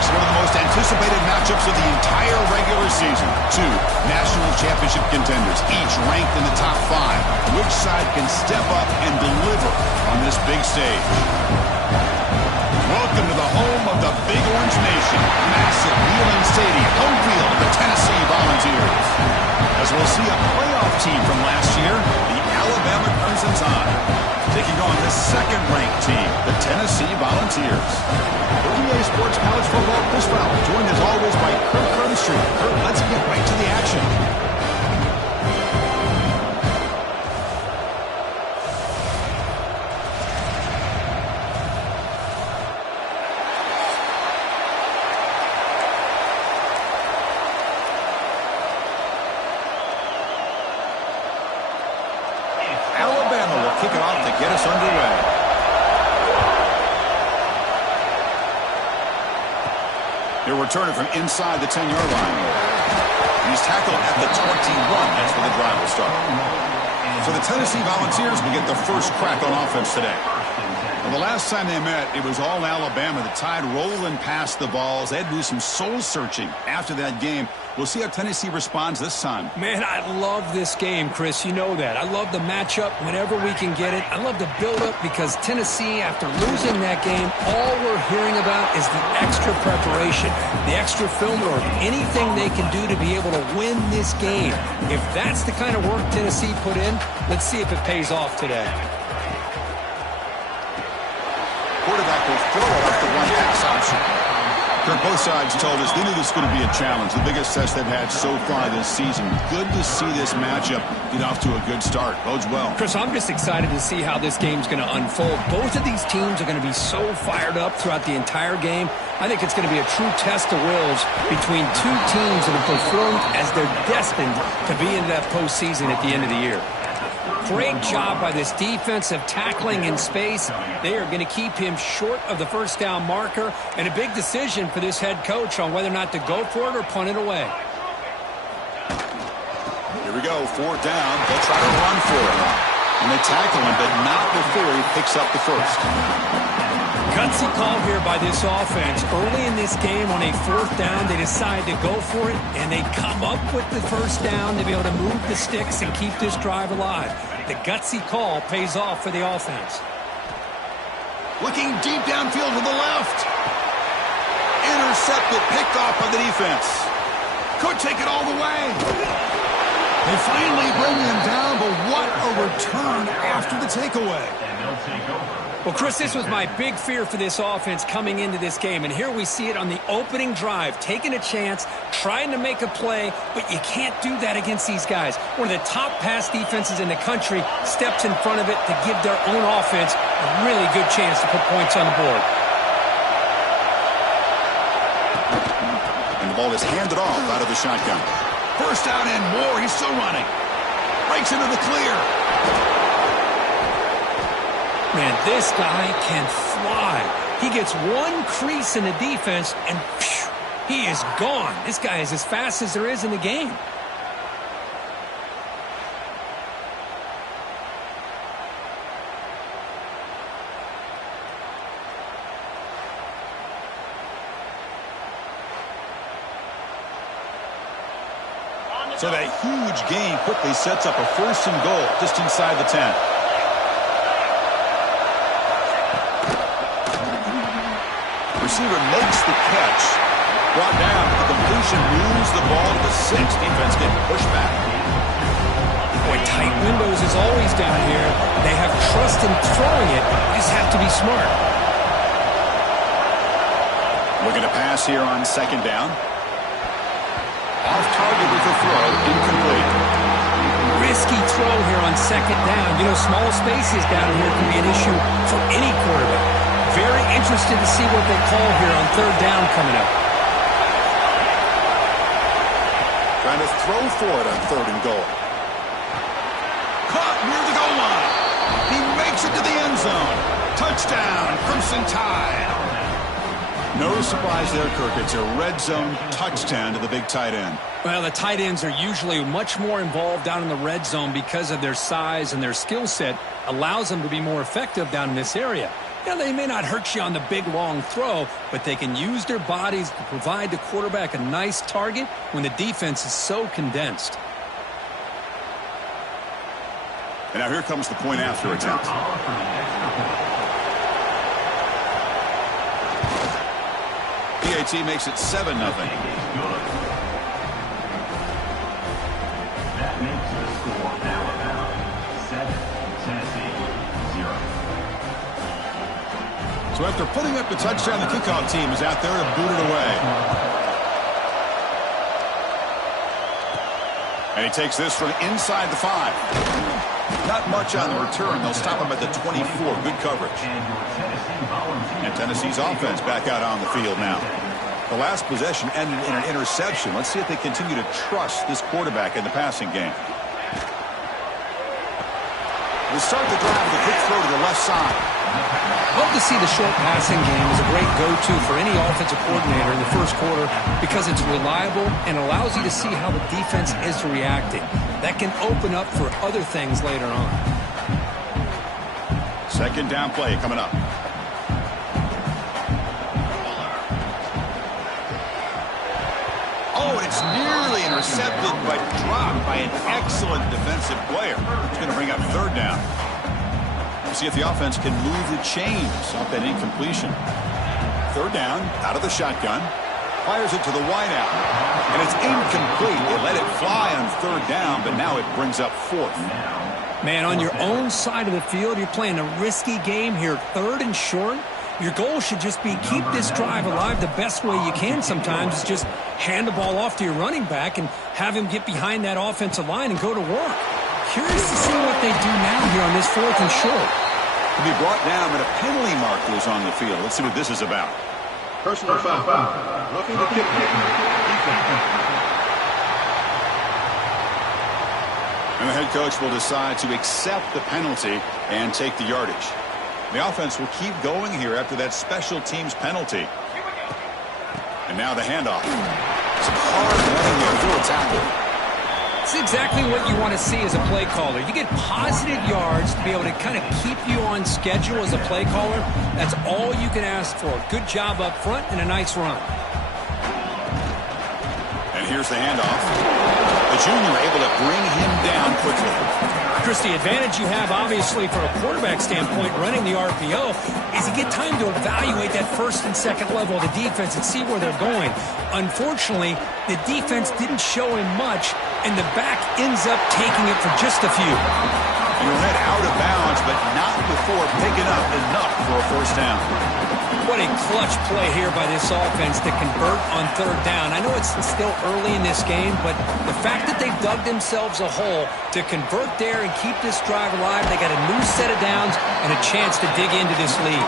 folks, one of the most anticipated matchups of the entire regular season. Two national championship contenders, each ranked in the top 5. Which side can step up and deliver on this big stage? Welcome to the home of the Big Orange Nation. Massive Neyland Stadium, home field of the Tennessee Volunteers. As we'll see a playoff team from last year, the Alabama Crimson Tide, taking on the second-ranked team, the Tennessee Volunteers. For EA Sports College Football, Chris Fowler, joined as always by Kurt Cronstreet. Kurt, let's get right to the action. Alabama will kick it off to get us underway. He'll return it from inside the 10-yard line. He's tackled at the 21. That's where the drive will start. For the Tennessee Volunteers, we get the first crack on offense today. Well, the last time they met, it was all Alabama. The Tide rolling past the balls. They had to do some soul-searching after that game. We'll see how Tennessee responds this time. Man, I love this game, Chris. You know that. I love the matchup whenever we can get it. I love the build-up because Tennessee, after losing that game, all we're hearing about is the extra preparation, the extra film work, anything they can do to be able to win this game. If that's the kind of work Tennessee put in, let's see if it pays off today. Quarterback will throw it off the one-pass option. Both sides told us they knew this was going to be a challenge, the biggest test they've had so far this season. Good to see this matchup get off to a good start. Bodes well. Chris, I'm just excited to see how this game's going to unfold. Both of these teams are going to be so fired up throughout the entire game. I think it's going to be a true test of wills between two teams that have performed as they're destined to be in that postseason at the end of the year. Great job by this defensive tackling in space. They are going to keep him short of the first down marker, and a big decision for this head coach on whether or not to go for it or punt it away. Here we go, 4th down. They'll try to run for it. And they tackle him, but not before he picks up the first. Gutsy call here by this offense. Early in this game on a 4th down, they decide to go for it, and they come up with the first down to be able to move the sticks and keep this drive alive. The gutsy call pays off for the offense. Looking deep downfield to the left. Intercepted, picked off by the defense. Could take it all the way. They finally bring him down, but what a return after the takeaway. And they'll take over. Well, Chris, this was my big fear for this offense coming into this game, and here we see it on the opening drive, taking a chance, trying to make a play, but you can't do that against these guys. One of the top pass defenses in the country steps in front of it to give their own offense a really good chance to put points on the board. And the ball is handed off out of the shotgun. First down and more. He's still running. Breaks into the clear. Man, this guy can fly. He gets one crease in the defense, and phew, he is gone. This guy is as fast as there is in the game. So that huge gain quickly sets up a 1st and goal just inside the 10. Receiver makes the catch. Brought down. The completion moves the ball to the 6. Defense getting pushed back. Boy, tight windows is always down here. They have trust in throwing it. They just have to be smart. Looking to pass here on 2nd down. Off target with the throw. Incomplete. Risky throw here on 2nd down. You know, small spaces down here can be an issue for any quarterback. Very interested to see what they call here on 3rd down coming up. Trying to throw for it on 3rd and goal. Caught near the goal line. He makes it to the end zone. Touchdown, Crimson Tide. No surprise there, Kirk. It's a red zone touchdown to the big tight end. Well, the tight ends are usually much more involved down in the red zone because of their size and their skill set allows them to be more effective down in this area. You know, they may not hurt you on the big, long throw, but they can use their bodies to provide the quarterback a nice target when the defense is so condensed. And now here comes the point after attempt. PAT makes it 7-0. That makes the score Alabama 7, Tennessee 0. So after putting up the touchdown, the kickoff team is out there to boot it away. And he takes this from inside the 5. Not much on the return. They'll stop him at the 24. Good coverage. And Tennessee's offense back out on the field now. The last possession ended in an interception. Let's see if they continue to trust this quarterback in the passing game. They start the drive with a quick throw to the left side. Love to see the short passing game as a great go-to for any offensive coordinator in the first quarter because it's reliable and allows you to see how the defense is reacting. That can open up for other things later on. Second down play coming up. Oh, and it's nearly intercepted, but dropped by an excellent defensive player. It's going to bring up third down. We'll see if the offense can move the chains off that incompletion. Third down, out of the shotgun. Fires it to the wideout. And it's incomplete. They let it fly on third down, but now it brings up fourth. Man, on your own side of the field, you're playing a risky game here. Third and short. Your goal should just be keep this drive alive the best way you can sometimes. Is just hand the ball off to your running back and have him get behind that offensive line and go to work. Curious to see what they do now here on this fourth and short. To be brought down, but a penalty marker is on the field. Let's see what this is about. Personal foul. Roughing the kick. And the head coach will decide to accept the penalty and take the yardage. The offense will keep going here after that special teams penalty. And now the handoff. Some hard running there through a tackle. It's exactly what you want to see as a play caller. You get positive yards to be able to kind of keep you on schedule as a play caller. That's all you can ask for. Good job up front and a nice run. And here's the handoff. The junior able to bring him down quickly. Chris, the advantage you have, obviously, from a quarterback standpoint, running the RPO, is you get time to evaluate that first and second level of the defense and see where they're going. Unfortunately, the defense didn't show him much, and the back ends up taking it for just a few. You'll head out of bounds, but not before picking up enough for a first down. What a clutch play here by this offense to convert on third down. I know it's still early in this game, but the fact that they've dug themselves a hole to convert there and keep this drive alive, they got a new set of downs and a chance to dig into this lead.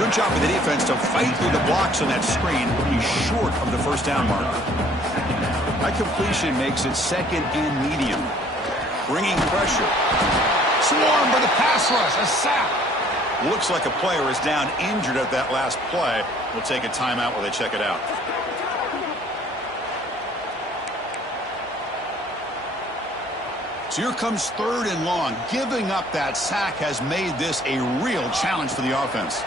Good job of the defense to fight through the blocks on that screen, but be short of the first down mark. That completion makes it second and medium. Bringing pressure. Swarmed by the pass rush. A sack. Looks like a player is down injured at that last play. We'll take a timeout while they check it out. So here comes third and long. Giving up that sack has made this a real challenge for the offense.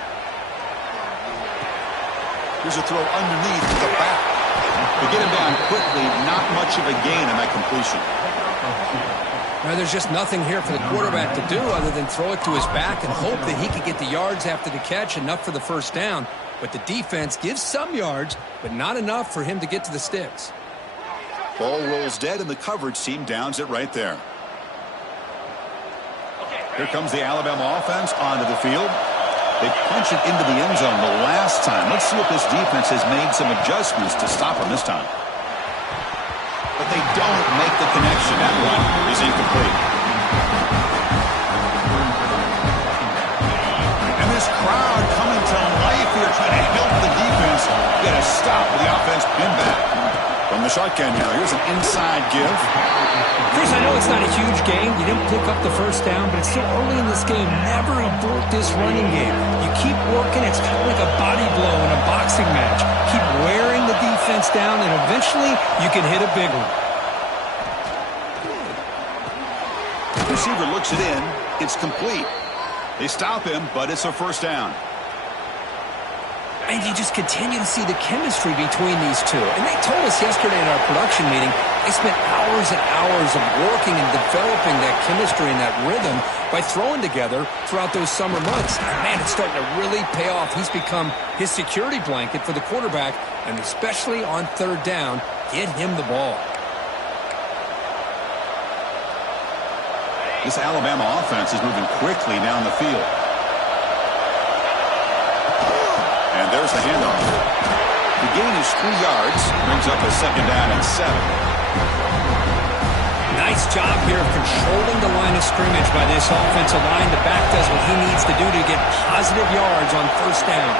Here's a throw underneath the back. To get him down quickly, not much of a gain on that completion. Now, there's just nothing here for the quarterback to do other than throw it to his back and hope that he can get the yards after the catch, enough for the first down. But the defense gives some yards, but not enough for him to get to the sticks. Ball rolls dead, and the coverage team downs it right there. Here comes the Alabama offense onto the field. They punch it into the end zone the last time. Let's see if this defense has made some adjustments to stop them this time. But they don't make the connection. That one is incomplete. And this crowd coming to life here trying to help the defense get a stop with the offense pinned back. From the shotgun now, here's an inside give. Chris, I know it's not a huge game. You didn't pick up the first down, but it's still early in this game. Never abort this running game. You keep working. It's kind of like a body blow in a boxing match. Keep wearing the defense down, and eventually you can hit a big one. The receiver looks it in. It's complete. They stop him, but it's a first down. And you just continue to see the chemistry between these two. And they told us yesterday in our production meeting, they spent hours and hours of working and developing that chemistry and that rhythm by throwing together throughout those summer months. And man, it's starting to really pay off. He's become his security blanket for the quarterback, and especially on third down, get him the ball. This Alabama offense is moving quickly down the field. And there's the handoff. The gain is 3 yards, brings up a second down and 7. Nice job here of controlling the line of scrimmage by this offensive line. The back does what he needs to do to get positive yards on first down.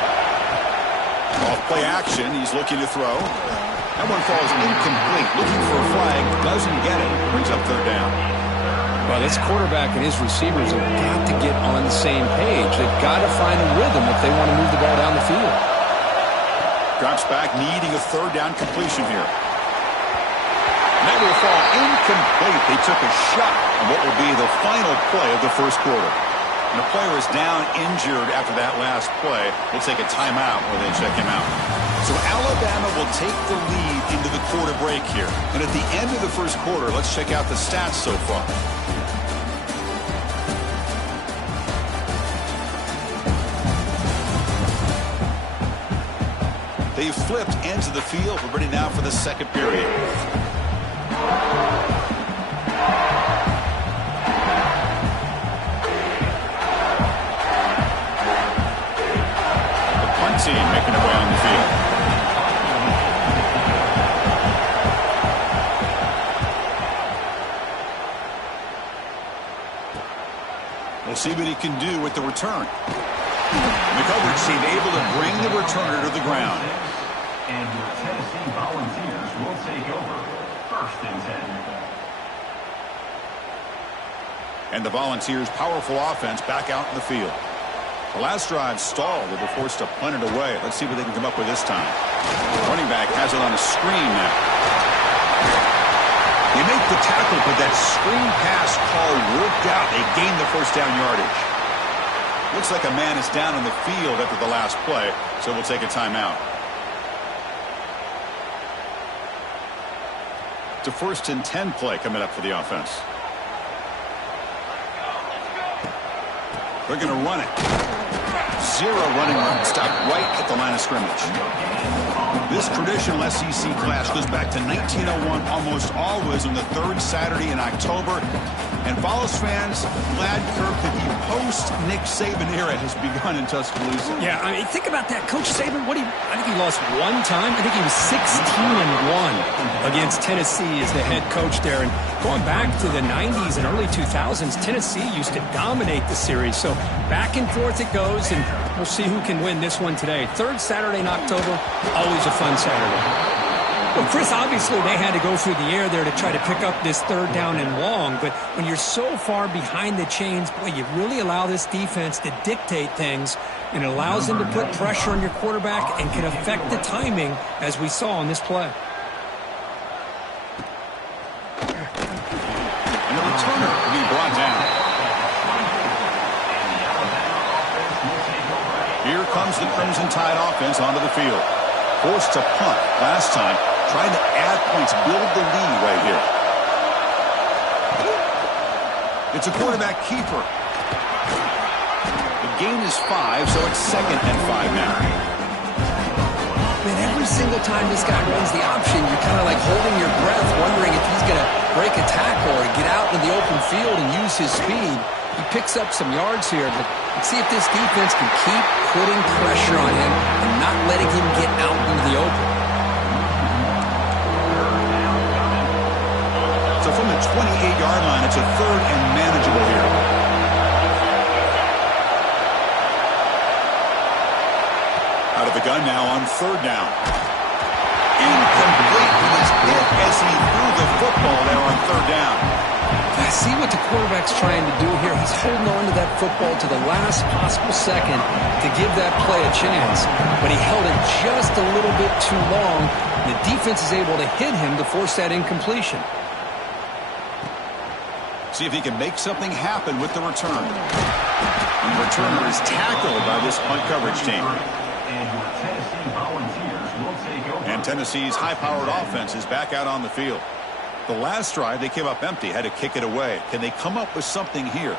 Off play action, he's looking to throw. That one falls incomplete. Looking for a flag, doesn't get it. Brings up third down. Well, this quarterback and his receivers have got to get on the same page. They've got to find a rhythm if they want to move the ball down the field. Drops back, needing a third down completion here. And that will fall incomplete. They took a shot on what will be the final play of the first quarter. And the player is down injured after that last play. We'll take a timeout where they check him out. So Alabama will take the lead into the quarter break here. And at the end of the first quarter, let's check out the stats so far. They've flipped into the field. We're ready now for the second period. The punt team making their way on the field. We'll see what he can do with the return. The coverage team able to bring the returner to the ground. And your Tennessee Volunteers will take over. 1st and 10. And the Volunteers' powerful offense back out in the field. The last drive stalled. They were forced to punt it away. Let's see what they can come up with this time. The running back has it on a screen now. They make the tackle, but that screen pass call worked out. They gained the first down yardage. Looks like a man is down on the field after the last play, so we'll take a timeout. It's a 1st and 10 play coming up for the offense. They're going to run it. 0 running room. Stop right at the line of scrimmage. This traditional SEC clash goes back to 1901, almost always on the 3rd Saturday in October. And Vols fans glad, Kirk, that the post-Nick Saban era has begun in Tuscaloosa. Yeah, I mean, think about that. Coach Saban, I think he lost one time. I think he was 16-1 against Tennessee as the head coach there. And going back to the 90s and early 2000s, Tennessee used to dominate the series. So back and forth it goes, and we'll see who can win this one today. 3rd Saturday in October, always a fun Saturday. Well, Chris, obviously they had to go through the air there to try to pick up this 3rd down and long, but when you're so far behind the chains, boy, you really allow this defense to dictate things, and it allows them to put pressure on your quarterback and can affect the timing, as we saw on this play. And the returner will be brought down. Here comes the Crimson Tide offense onto the field. Forced to punt last time. Trying to add points, build the lead right here. It's a quarterback keeper. The gain is 5, so it's 2nd and 5 now. Man, every single time this guy runs the option, you're kind of like holding your breath, wondering if he's going to break a tackle or get out in the open field and use his speed. He picks up some yards here, but let's see if this defense can keep putting pressure on him and not letting him get out into the open. So from the 28-yard line, it's a 3rd and manageable here. Out of the gun now on 3rd down. Incomplete. He was hit as he threw the football there on 3rd down. I see what the quarterback's trying to do here. He's holding on to that football to the last possible second to give that play a chance. But he held it just a little bit too long. The defense is able to hit him to force that incompletion. See if he can make something happen with the return. The returner is tackled by this punt coverage team. And Tennessee's high-powered offense is back out on the field. The last drive, they came up empty, had to kick it away. Can they come up with something here?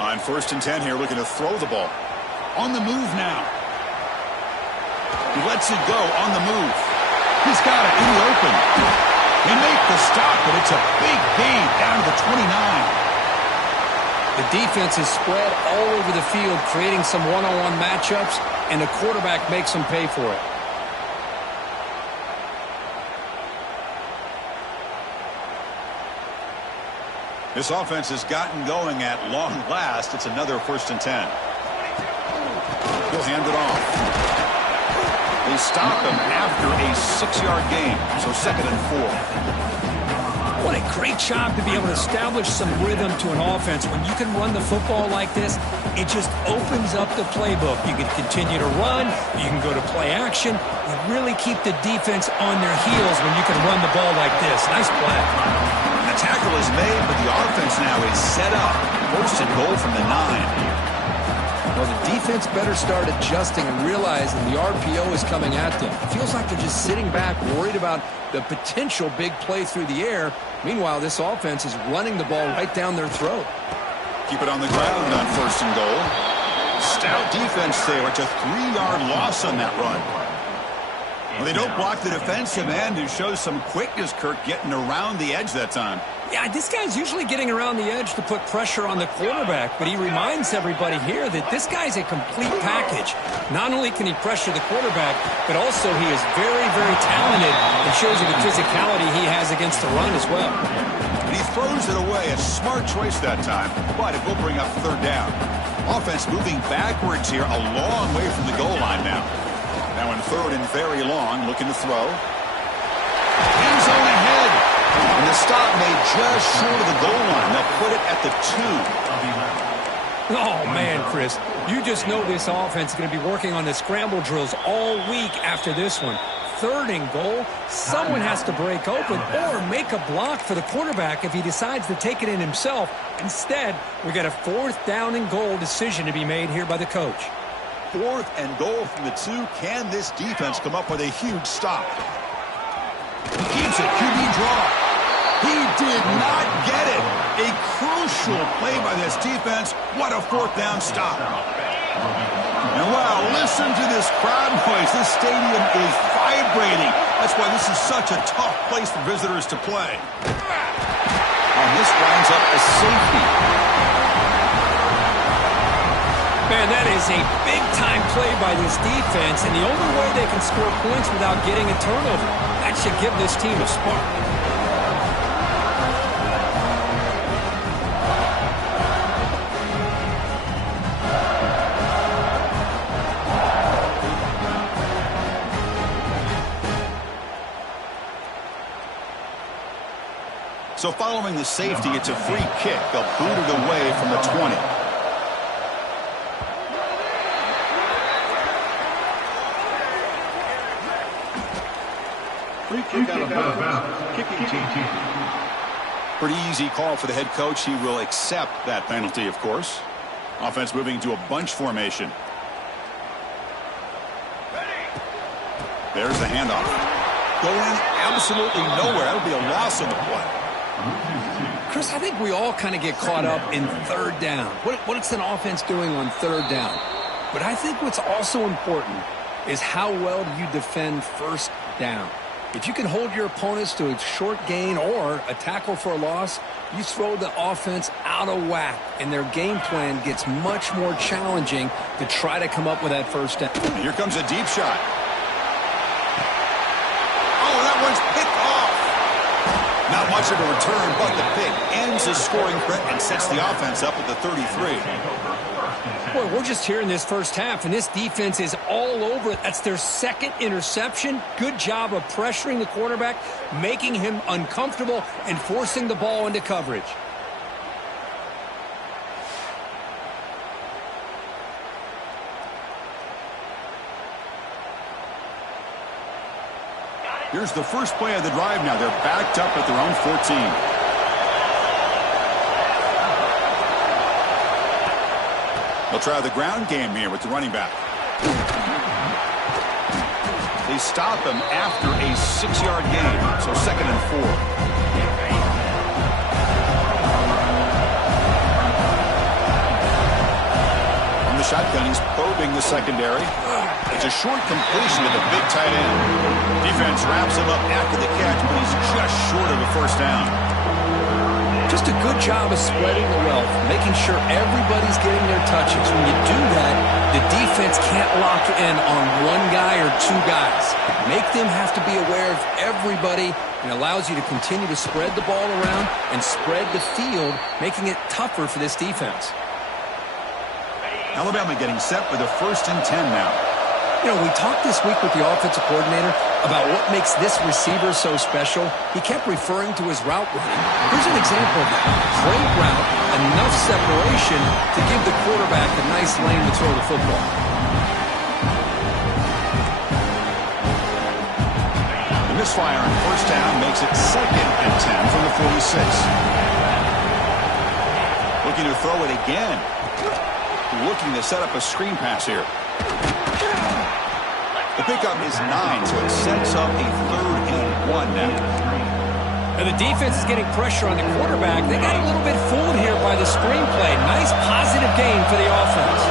On 1st and 10 here, looking to throw the ball. On the move now. He lets it go on the move. He's got it in the open. They make the stop, but it's a big gain down to the 29. The defense is spread all over the field, creating some one-on-one matchups, and the quarterback makes them pay for it. This offense has gotten going at long last. It's another 1st and 10. He'll hand it off. They stop him after a 6-yard gain, so 2nd and 4. What a great job to be able to establish some rhythm to an offense. When you can run the football like this, it just opens up the playbook. You can continue to run. You can go to play action. You really keep the defense on their heels when you can run the ball like this. Nice play. The tackle is made, but the offense now is set up. 1st and goal from the 9. Well, the defense better start adjusting and realizing the RPO is coming at them. It feels like they're just sitting back, worried about the potential big play through the air. Meanwhile, this offense is running the ball right down their throat. Keep it on the ground on 1st and goal. Stout defense there. It's a 3-yard loss on that run. Well, they don't block the defensive end, who shows some quickness, Kirk, getting around the edge that time. Yeah, this guy's usually getting around the edge to put pressure on the quarterback, but he reminds everybody here that this guy's a complete package. Not only can he pressure the quarterback, but also he is very, very talented and shows you the physicality he has against the run as well. And he throws it away. A smart choice that time, but it will bring up 3rd down. Offense moving backwards here, a long way from the goal line now. Now in 3rd and very long, looking to throw. End zone ahead. And the stop made just short of the goal line. They'll put it at the 2. Oh, man, Chris, you just know this offense is going to be working on the scramble drills all week after this one. 3rd and goal, someone has to break open or make a block for the quarterback if he decides to take it in himself. Instead, we got a 4th down and goal decision to be made here by the coach. 4th and goal from the 2. Can this defense come up with a huge stop? He keeps it. QB draw. He did not get it. A crucial play by this defense. What a 4th down stop. And wow, listen to this crowd noise. This stadium is vibrating. That's why this is such a tough place for visitors to play. And this winds up a safety. Man, that is a big-time play by this defense, and the only way they can score points without getting a turnover. That should give this team a spark. So following the safety, it's a free kick. They'll boot it away from the 20. Free kick out of bounds. Kicking team. Pretty easy call for the head coach. He will accept that penalty, of course. Offense moving to a bunch formation. There's the handoff. Going absolutely nowhere. That'll be a loss on the play. Chris, I think we all kind of get caught up in 3rd down. What's an offense doing on 3rd down? But I think what's also important is how well do you defend 1st down. If you can hold your opponents to a short gain or a tackle for a loss, you throw the offense out of whack, and their game plan gets much more challenging to try to come up with that 1st down. And here comes a deep shot. Oh, that one's picked off. Not much of a return, but the pick ends the scoring threat and sets the offense up at the 33. Boy, we're just here in this first half, and this defense is all over it. That's their 2nd interception. Good job of pressuring the quarterback, making him uncomfortable, and forcing the ball into coverage. Here's the first play of the drive now. They're backed up at their own 14. They'll try the ground game here with the running back. They stop him after a 6-yard gain, so 2nd and 4. From the shotgun, he's probing the secondary. It's a short completion to the big tight end. Defense wraps him up after the catch, but he's just short of a first down. Just a good job of spreading the wealth, making sure everybody's getting their touches. When you do that, the defense can't lock in on one guy or two guys. Make them have to be aware of everybody, and allows you to continue to spread the ball around and spread the field, making it tougher for this defense. Alabama getting set for the 1st and 10 now. You know, we talked this week with the offensive coordinator about what makes this receiver so special. He kept referring to his route running. Here's an example of that. Great route, enough separation to give the quarterback a nice lane to throw the football. The misfire on first down makes it 2nd and 10 from the 46. Looking to throw it again. Looking to set up a screen pass here. The pickup is 9, so it sets up a 3rd and 1 now. And the defense is getting pressure on the quarterback. They got a little bit fooled here by the screenplay. Nice positive gain for the offense.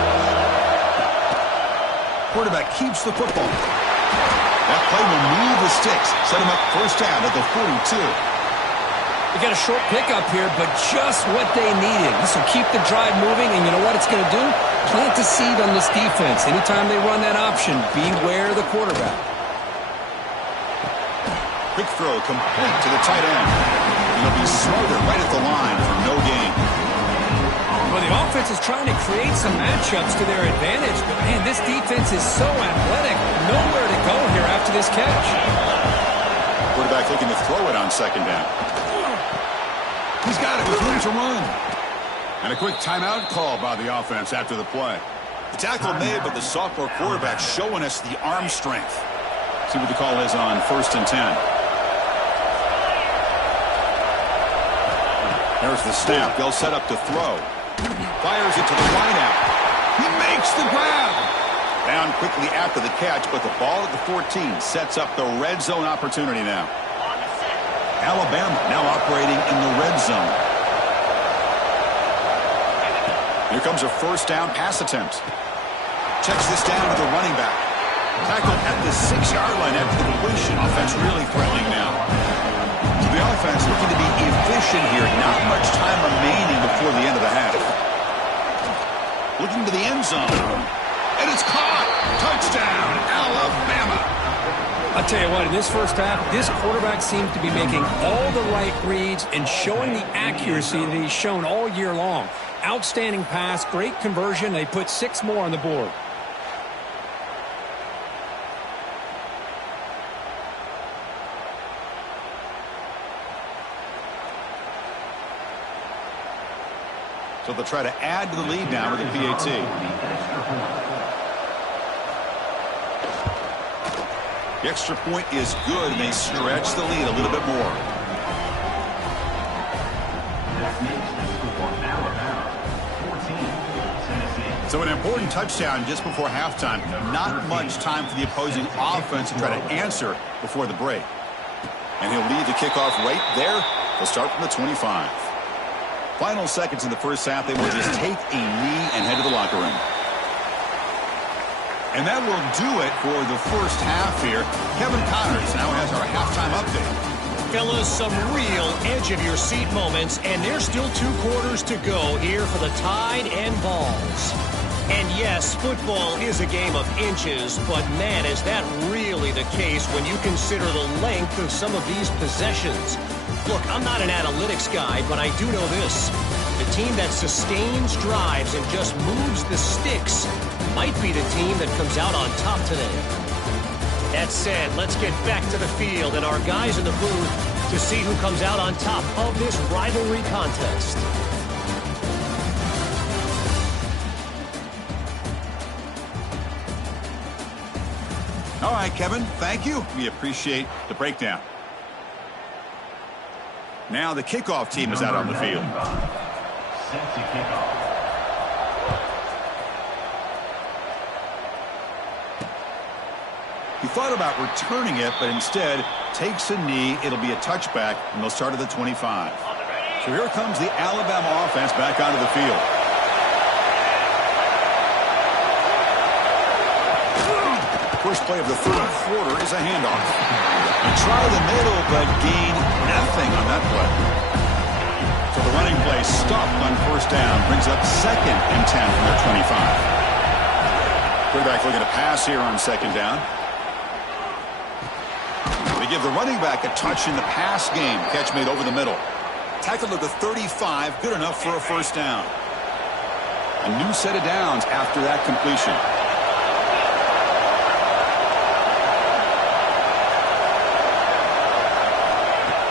Quarterback keeps the football. That play will move the sticks. Set him up first down at the 42. They got a short pickup here, but just what they needed. This will keep the drive moving, and you know what it's going to do? Plant the seed on this defense. Anytime they run that option, beware the quarterback. Quick throw complete to the tight end. And he'll be smothered right at the line for no gain. Well, the offense is trying to create some matchups to their advantage, but man, this defense is so athletic. Nowhere to go here after this catch. Quarterback looking to throw it on 2nd down. He's got it with room to run. And a quick timeout call by the offense after the play. The tackle made, but the sophomore quarterback showing us the arm strength. See what the call is on 1st and 10. There's the snap. They'll set up to throw. Fires it to the wideout. He makes the grab. Down quickly after the catch, but the ball at the 14 sets up the red zone opportunity now. Alabama now operating in the red zone. Here comes a first down pass attempt. Checks this down with the running back. Tackled at the 6-yard line after the completion. Offense really threatening now. So the offense looking to be efficient here. Not much time remaining before the end of the half. Looking to the end zone. And it's caught. Touchdown, Alabama. I'll tell you what, in this first half, this quarterback seems to be making all the right reads and showing the accuracy that he's shown all year long. Outstanding pass, great conversion. They put 6 more on the board. So they'll try to add to the lead now with the PAT. The extra point is good, and they stretch the lead a little bit more. So an important touchdown just before halftime. Not much time for the opposing offense to try to answer before the break. And he'll lead the kickoff right there. They'll start from the 25. Final seconds in the first half, they will just take a knee and head to the locker room. And that will do it for the first half here. Kevin Connors now has our halftime update. Fellas, some real edge-of-your-seat moments, and there's still 2 quarters to go here for the Tide and Vols. And yes, football is a game of inches, but man, is that really the case when you consider the length of some of these possessions. Look, I'm not an analytics guy, but I do know this. The team that sustains drives and just moves the sticks might be the team that comes out on top today. That said, let's get back to the field and our guys in the booth to see who comes out on top of this rivalry contest. All right, right, Kevin. Thank you. We appreciate the breakdown. Now the kickoff team is out on the field. Set to kick off. He thought about returning it, but instead takes a knee. It'll be a touchback, and they'll start at the 25. So here comes the Alabama offense back onto the field. First play of the third quarter is a handoff. He tried the middle, but gained nothing on that play. So the running play stopped on first down. Brings up 2nd and 10 from their 25. Quarterback looking to pass here on 2nd down. They give the running back a touch in the pass game. Catch made over the middle. Tackled at the 35. Good enough for a first down. A new set of downs after that completion.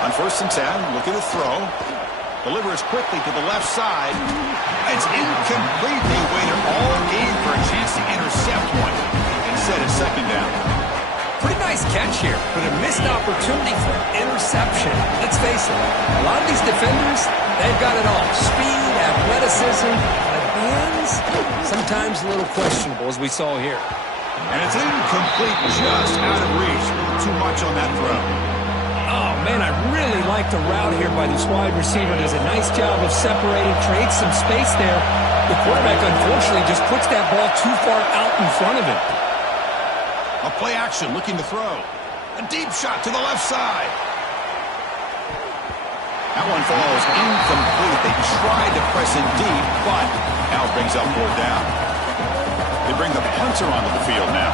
On 1st and 10, looking to throw. Delivers quickly to the left side. It's incomplete. They waited all game for a chance to intercept one. Instead, it's 2nd down. Pretty nice catch here, but a missed opportunity for interception. Let's face it, a lot of these defenders, they've got it all. Speed, athleticism, but hands, sometimes a little questionable, as we saw here. And it's incomplete, just out of reach. Too much on that throw. Oh, man, I really like the route here by this wide receiver. Does a nice job of separating, creates some space there. The quarterback, unfortunately, just puts that ball too far out in front of him. A play action, looking to throw. A deep shot to the left side. That one falls incomplete. They tried to press it deep, but now brings up 4th down. They bring the punter onto the field now.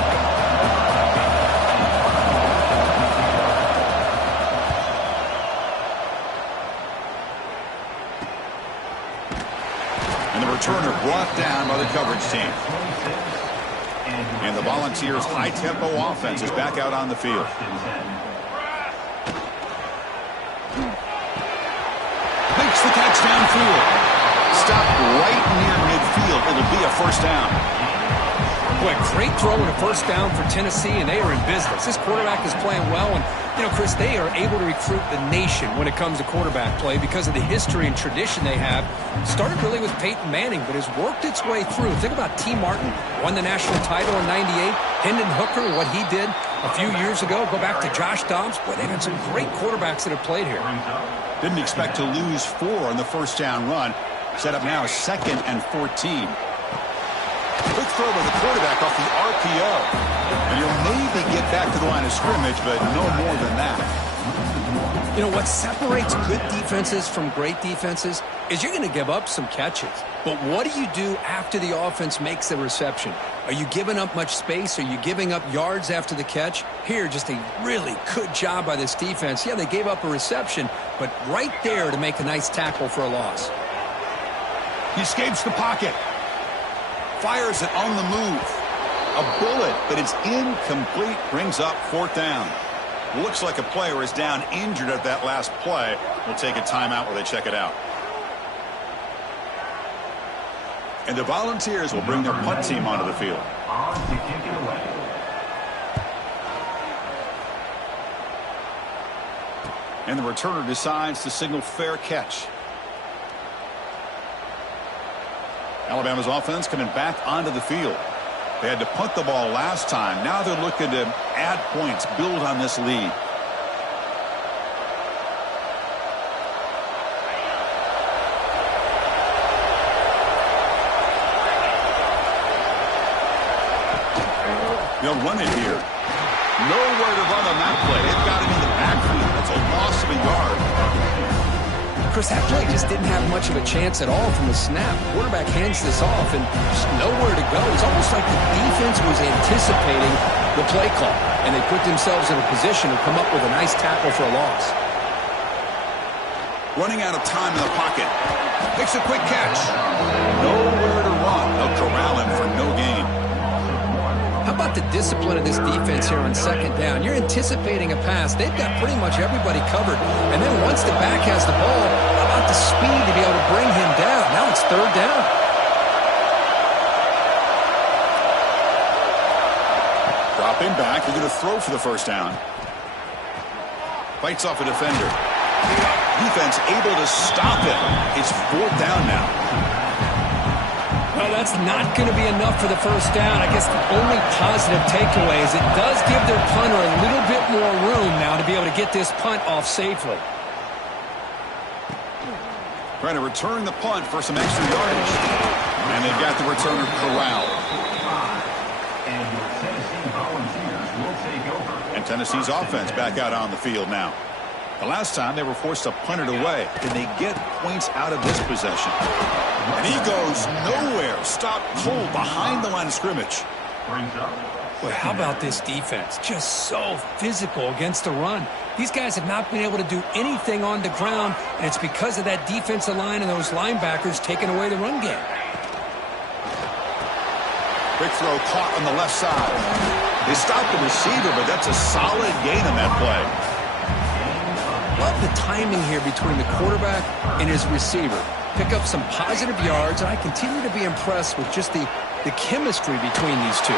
And the returner brought down by the coverage team. And the Volunteers' high-tempo offense is back out on the field. Makes the catch downfield. Stopped right near midfield. It'll be a first down. Boy, great throw and a first down for Tennessee, and they are in business. This quarterback is playing well, and, you know, Chris, they are able to recruit the nation when it comes to quarterback play because of the history and tradition they have. Started really with Peyton Manning, but has worked its way through. Think about T. Martin, won the national title in '98. Hendon Hooker, what he did a few years ago. Go back to Josh Dobbs. Boy, they've had some great quarterbacks that have played here. Didn't expect to lose 4 on the first down run. Set up now 2nd and 14. Quick throw by the quarterback off the RPO. And he'll maybe get back to the line of scrimmage, but no more than that. You know, what separates good defenses from great defenses is you're going to give up some catches. But what do you do after the offense makes the reception? Are you giving up much space? Are you giving up yards after the catch? Here, just a really good job by this defense. Yeah, they gave up a reception, but right there to make a nice tackle for a loss. He escapes the pocket. Fires it on the move. A bullet, but it's incomplete. Brings up 4th down. Looks like a player is down injured at that last play. We'll take a timeout while they check it out. And the Volunteers will bring their punt team onto the field. On to kick it away. And the returner decides to signal fair catch. Alabama's offense coming back onto the field. They had to punt the ball last time. Now they're looking to add points, build on this lead. They'll run it here. Nowhere to run on that play. They've got him in the backfield. That's a loss of a yard. Chris, that play just didn't have much of a chance at all from the snap. Quarterback hands this off and just nowhere to go. It's almost like the defense was anticipating the play call, and they put themselves in a position to come up with a nice tackle for a loss. Running out of time in the pocket. Makes a quick catch. Nowhere to run. They'll corral him for no gain. How about the discipline of this defense here on 2nd down? You're anticipating a pass. They've got pretty much everybody covered. And then once the back has the ball, how about the speed to be able to bring him down? Now it's 3rd down. Dropping back. They're going to throw for the first down. Fights off a defender. Defense able to stop it. It's 4th down now. Well, that's not going to be enough for the first down. I guess the only positive takeaway is it does give their punter a little bit more room now to be able to get this punt off safely. Trying to return the punt for some extra yardage. And they've got the returner corralled. And your Tennessee Volunteers will take over. And Tennessee's offense back out on the field now. The last time they were forced to punt it away. Can they get points out of this possession? And he goes nowhere. Stop cold behind the line of scrimmage. Brings up. Well, how about this defense? Just so physical against the run. These guys have not been able to do anything on the ground, and it's because of that defensive line and those linebackers taking away the run game. Quick throw caught on the left side. They stopped the receiver, but that's a solid gain on that play. Love the timing here between the quarterback and his receiver. Pick up some positive yards, and I continue to be impressed with just the chemistry between these two.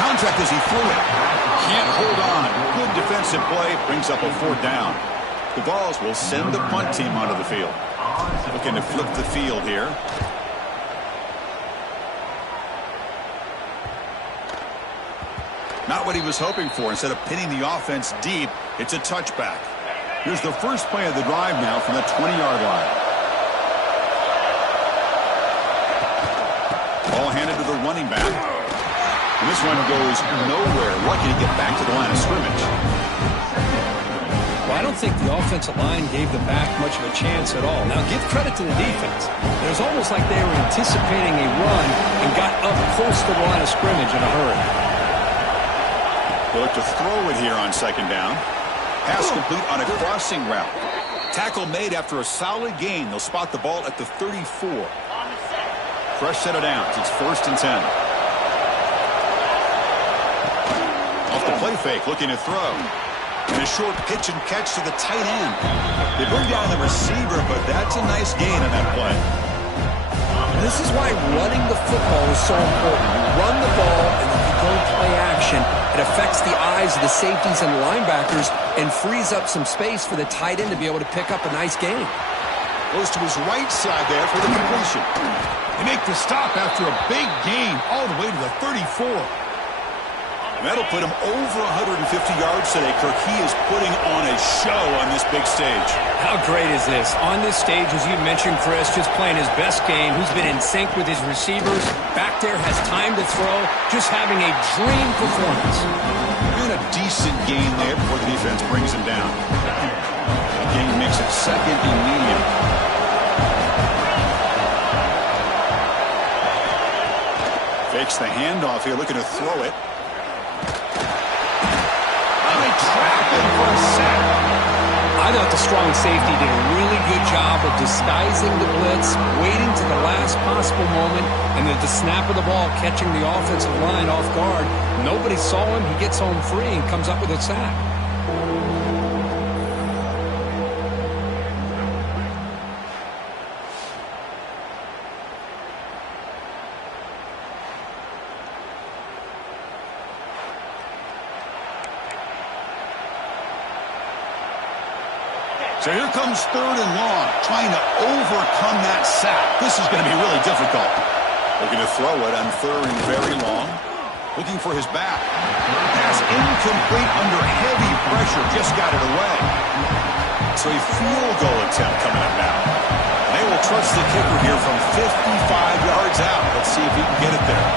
Contact as he threw it. Can't hold on. Good defensive play. Brings up a 4th down. The Vols will send the punt team onto the field. Looking to flip the field here. Not what he was hoping for. Instead of pinning the offense deep, it's a touchback. Here's the first play of the drive now from the 20-yard line. Ball handed to the running back. And this one goes nowhere. Lucky to get back to the line of scrimmage. Well, I don't think the offensive line gave the back much of a chance at all. Now, give credit to the defense. It was almost like they were anticipating a run and got up close to the line of scrimmage in a hurry. They'll look to throw it here on 2nd down. Pass complete on a crossing route. Tackle made after a solid gain. They'll spot the ball at the 34. Fresh set of downs. It's 1st and 10. Off the play fake, looking to throw. And a short pitch and catch to the tight end. They bring down the receiver, but that's a nice gain on that play. This is why running the football is so important. You run the ball, and then you go play action. It affects the eyes of the safeties and the linebackers and frees up some space for the tight end to be able to pick up a nice gain. Goes to his right side there for the completion. They make the stop after a big gain all the way to the 34. And that'll put him over 150 yards today, Kirk. He is putting on a show on this big stage. How great is this? On this stage, as you mentioned, Chris, just playing his best game. He's been in sync with his receivers. Back there, has time to throw. Just having a dream performance. And a decent gain there before the defense brings him down. The gain makes it 2nd and medium. Fakes the handoff here, looking to throw it. I thought the strong safety did a really good job of disguising the blitz, waiting to the last possible moment, and at the snap of the ball, catching the offensive line off guard. Nobody saw him. He gets home free and comes up with a sack. So here comes 3rd and long, trying to overcome that sack. This is going to be really difficult. Looking to throw it on 3rd and very long. Looking for his back. Pass incomplete under heavy pressure. Just got it away. So a field goal attempt coming up now. They will trust the kicker here from 55 yards out. Let's see if he can get it there.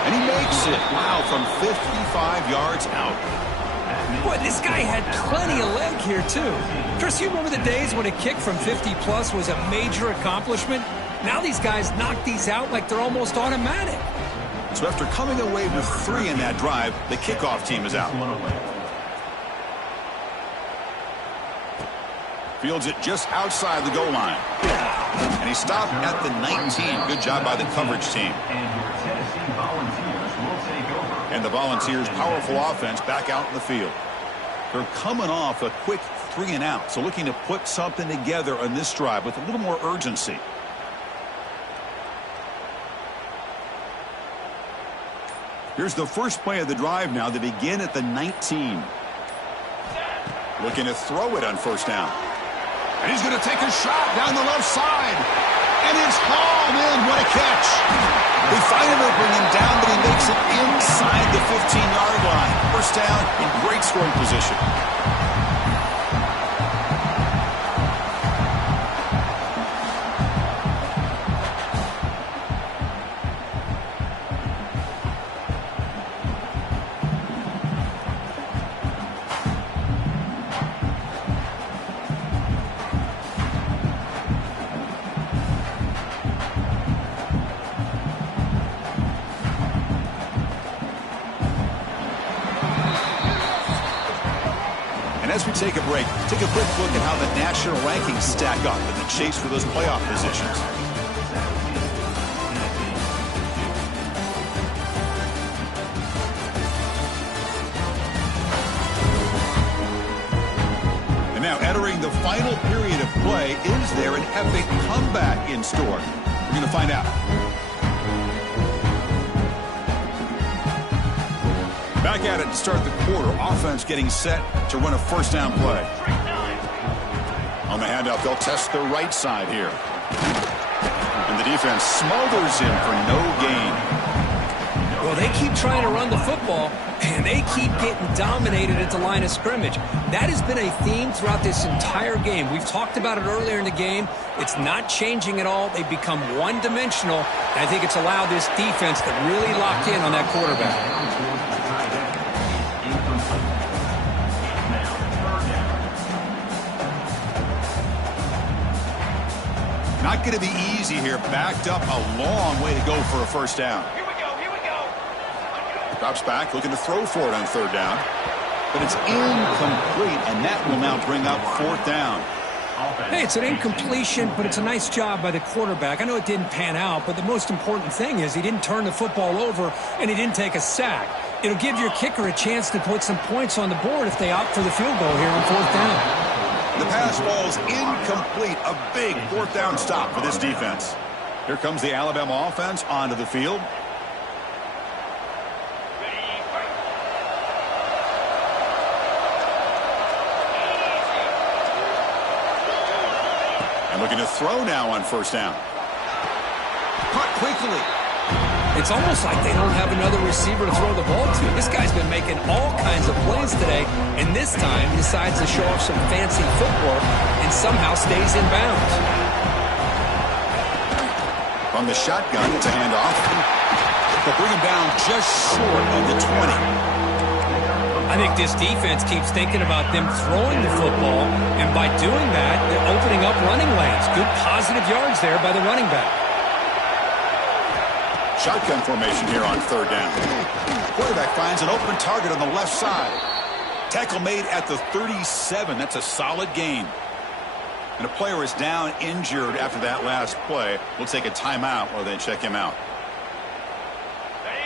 And he makes it. Wow, from 55 yards out. Boy, this guy had plenty of leg here, too. Chris, you remember the days when a kick from 50-plus was a major accomplishment? Now these guys knock these out like they're almost automatic. So after coming away with 3 in that drive, the kickoff team is out. Fields it just outside the goal line. And he stopped at the 19. Good job by the coverage team. And your Tennessee Volunteers will take over. And the Volunteers' powerful offense back out in the field. They're coming off a quick 3 and out, so looking to put something together on this drive with a little more urgency. Here's the first play of the drive now. They begin at the 19. Looking to throw it on first down. And he's going to take a shot down the left side. And it's hauled in. What a catch. They finally bring him down, but he makes it inside the 15-yard line. First down in great scoring position. As we take a break, take a quick look at how the national rankings stack up in the chase for those playoff positions. And now entering the final period of play, is there an epic comeback in store? We're going to find out. Back at it to start the quarter. Offense getting set to run a first down play. On the handoff, they'll test the right side here. And the defense smothers him for no gain. Well, they keep trying to run the football, and they keep getting dominated at the line of scrimmage. That has been a theme throughout this entire game. We've talked about it earlier in the game. It's not changing at all. They've become one-dimensional, and I think it's allowed this defense to really lock in on that quarterback. Not going to be easy here. Backed up a long way to go for a first down. Here we go. Drops back, looking to throw for it on third down. But it's incomplete, and that will now bring up fourth down. Hey, it's an incompletion, but it's a nice job by the quarterback. I know it didn't pan out, but the most important thing is he didn't turn the football over, and he didn't take a sack. It'll give your kicker a chance to put some points on the board if they opt for the field goal here on fourth down. The pass ball's incomplete. A big fourth down stop for this defense. Here comes the Alabama offense onto the field. And looking to throw now on first down. Caught quickly. It's almost like they don't have another receiver to throw the ball to. This guy's been making all kinds of plays today, and this time decides to show off some fancy footwork and somehow stays in bounds. From the shotgun, it's a handoff. They'll bring him down just short of the 20. I think this defense keeps thinking about them throwing the football, and by doing that, they're opening up running lanes. Good positive yards there by the running back. Shotgun formation here on third down. Quarterback finds an open target on the left side. Tackle made at the 37. That's a solid gain. And a player is down injured after that last play. We'll take a timeout while they check him out.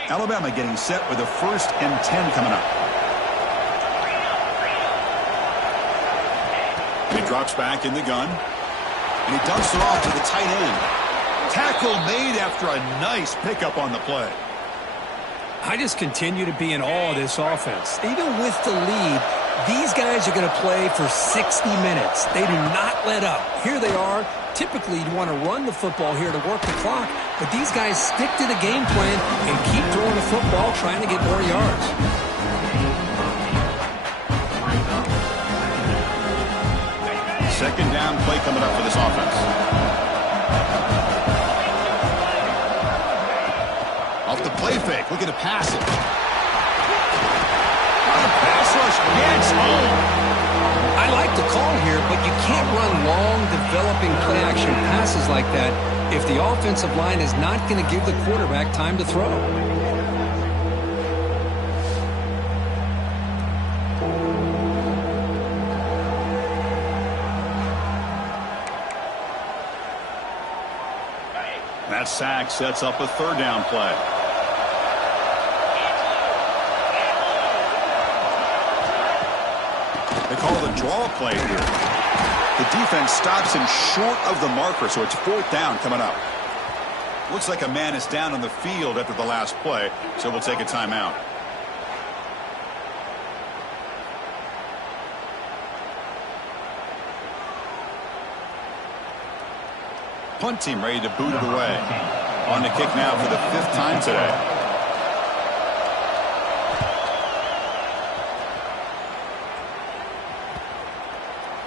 Alabama getting set with a 1st and 10 coming up. He drops back in the gun. And he dumps it off to the tight end. Tackle made after a nice pickup on the play. I just continue to be in awe of this offense. Even with the lead, these guys are going to play for 60 minutes. They do not let up. Here they are. Typically, you want to run the football here to work the clock, but these guys stick to the game plan and keep throwing the football, trying to get more yards. Second down play coming up for this offense. Off the play fake, looking to pass it. Pass rush gets home. I like the call here, but you can't run long, developing play-action passes like that if the offensive line is not going to give the quarterback time to throw. That sack sets up a third down play. They call the draw play here. The defense stops him short of the marker, so it's fourth down coming up. Looks like a man is down on the field after the last play, so we'll take a timeout. Punt team ready to boot it away. On the kick now for the 5th time today.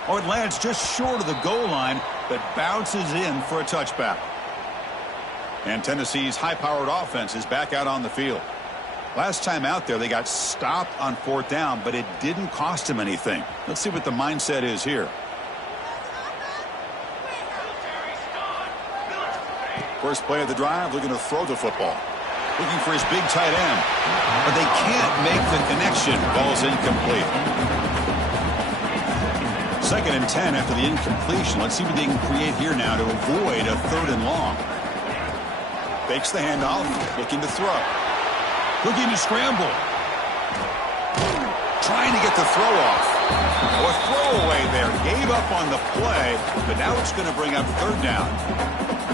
Oh, it lands just short of the goal line, but bounces in for a touchback. And Tennessee's high-powered offense is back out on the field. Last time out there, they got stopped on 4th down, but it didn't cost them anything. Let's see what the mindset is here. First play of the drive, looking to throw the football. Looking for his big tight end. But they can't make the connection. Ball's incomplete. 2nd and 10 after the incompletion. Let's see what they can create here now to avoid a 3rd and long. Fakes the handoff, looking to throw. Looking to scramble. Trying to get the throw off. A throwaway there. Gave up on the play, but now it's going to bring up 3rd down.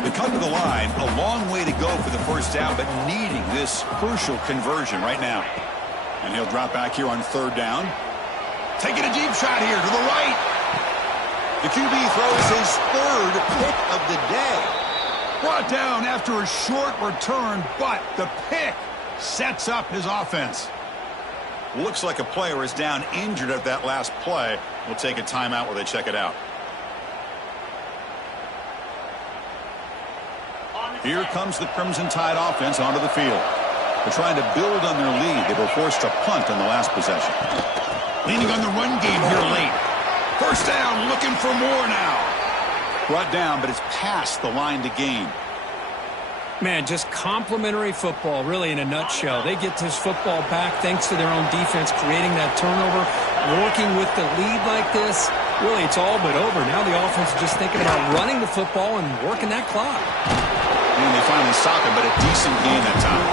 They come to the line, a long way to go for the 1st down, but needing this crucial conversion right now. And he'll drop back here on 3rd down. Taking a deep shot here to the right. The QB throws his 3rd pick of the day. Brought down after a short return, but the pick sets up his offense. Looks like a player is down injured at that last play. We'll take a timeout while they check it out. Here comes the Crimson Tide offense onto the field. They're trying to build on their lead. They were forced to punt on the last possession. Leaning on the run game here late. 1st down, looking for more now. Brought down, but it's past the line to gain. Man, just complimentary football, really, in a nutshell. They get this football back thanks to their own defense, creating that turnover, working with the lead like this. Really, it's all but over. Now the offense is just thinking about running the football and working that clock. And they finally stop it, but a decent gain that time.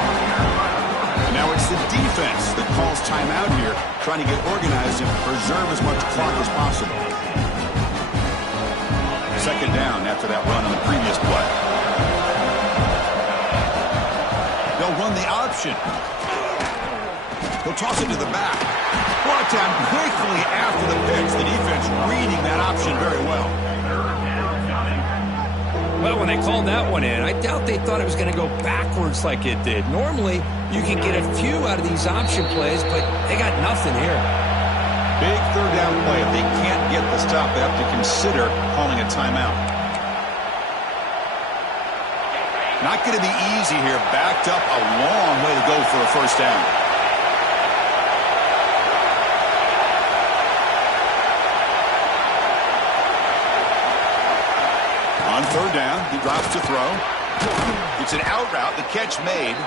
And now it's the defense that calls timeout here, trying to get organized and preserve as much clock as possible. 2nd down after that run on the previous play. They'll run the option. They'll toss it to the back. Brought down quickly after the pitch. The defense reading that option very well. Well, when they called that one in, I doubt they thought it was going to go backwards like it did. Normally, you can get a few out of these option plays, but they got nothing here. Big 3rd down play. If they can't get the stop, they have to consider calling a timeout. Not going to be easy here. Backed up a long way to go for a 1st down. On 3rd down, he drops to throw. It's an out route. The catch made.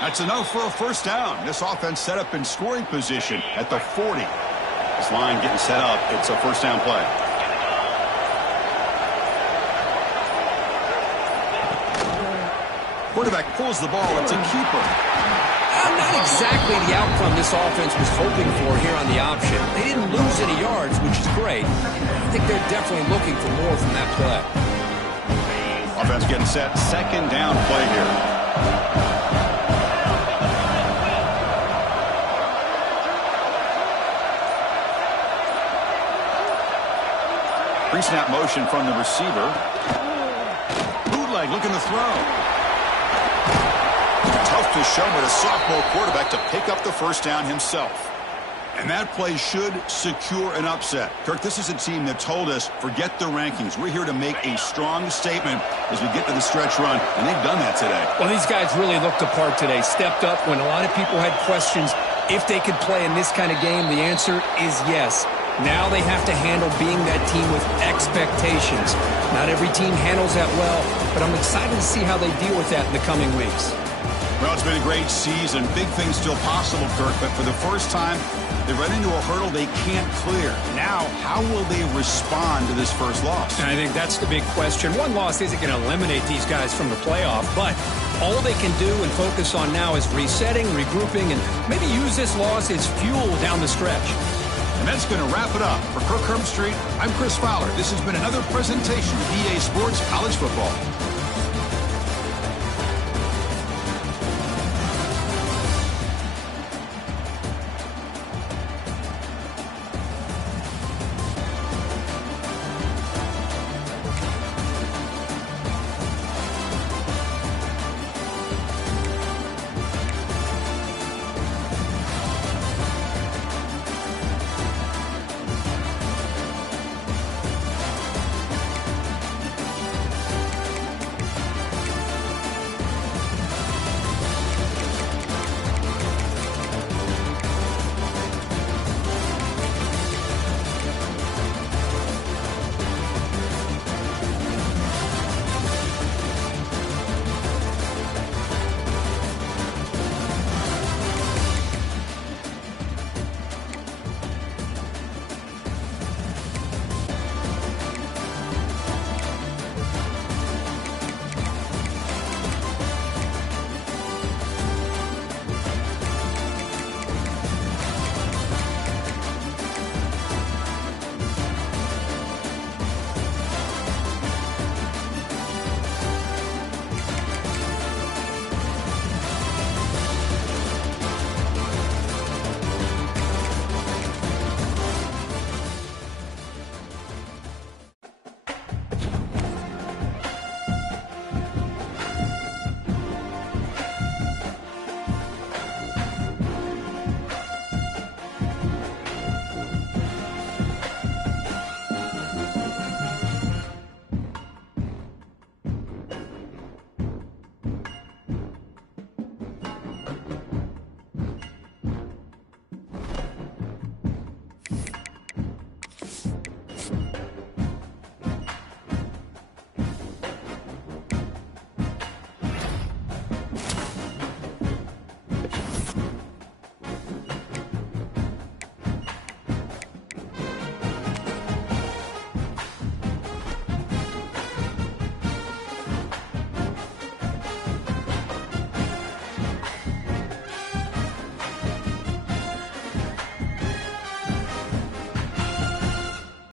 That's enough for a 1st down. This offense set up in scoring position at the 40. This line getting set up. It's a 1st down play. Quarterback pulls the ball. It's a keeper. Not exactly the outcome this offense was hoping for here on the option. They didn't lose any yards, which is great. I think they're definitely looking for more from that play. Offense getting set. 2nd down play here. Pre-snap motion from the receiver. Bootleg looking to throw. Tough to show, but a sophomore quarterback to pick up the 1st down himself. And that play should secure an upset. Kirk, this is a team that told us, forget the rankings. We're here to make a strong statement as we get to the stretch run, and they've done that today. Well, these guys really looked apart today, stepped up when a lot of people had questions if they could play in this kind of game. The answer is yes. Now they have to handle being that team with expectations. Not every team handles that well, but I'm excited to see how they deal with that in the coming weeks. Well, it's been a great season. Big things still possible, Kirk, but for the first time, they run into a hurdle they can't clear. Now, how will they respond to this first loss? And I think that's the big question. One loss isn't going to eliminate these guys from the playoff, but all they can do and focus on now is resetting, regrouping, and maybe use this loss as fuel down the stretch. And that's going to wrap it up. For Kirk Herbstreit, I'm Chris Fowler. This has been another presentation of EA Sports College Football.